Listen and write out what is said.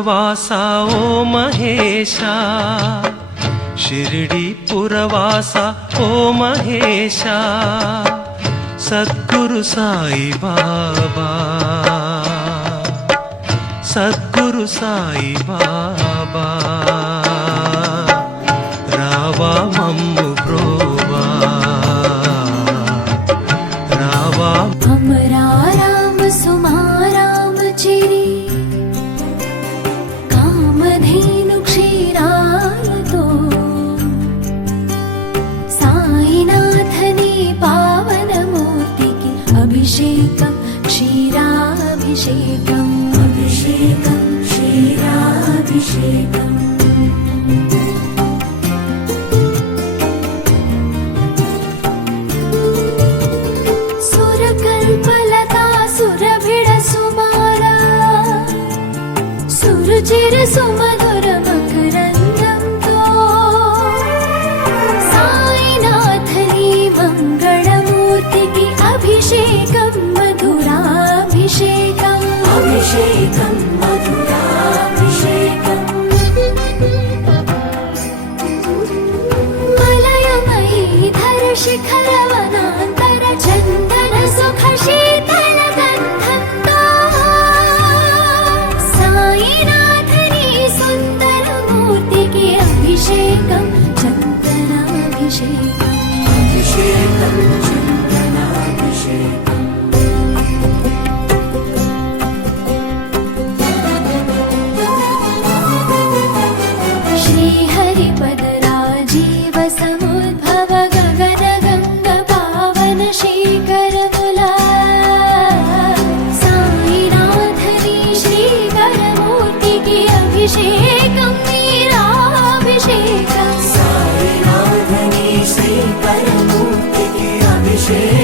పురవాసా ఓ మహేశా, షిరిడి పురవాసా ఓ మహేశా, సద్గురు సాయి బాబా, సద్గురు సాయి బాబా, రావా మమ్ము బ్రోవా, రావా हमरा राम सुमाराम चिरी कामधेनु क्षीरायतो साईनाथनी पावन मूर्तिकी अभिषेकं क्षीराभिषेकम् अभिषेकं क्षीराभिषेकम् చిర సుమధుర మకరందంతో సాయినాథని మంగళమూర్తికి అభిషేకం మధురాభిషేకం అభిషేకం మధురాభిషేకం మలయమయీ ధర శిఖర వనాంతర చందన సుఖ శీతల గంధంతో సాయినాథని సుందర మూర్తికి అభిషేకం చందనాభిషేకం అభిషేకం చందనాభిషేకం శ్రీహరిపద రాజీవ సముద్భవ గగన గంగ పావన శేఖరములా సాయినాథని శ్రీకరమూర్తికి అభిషేకం వీరాభిషేకం సాయినాథని శ్రీకరమూర్తికి అభిషేకం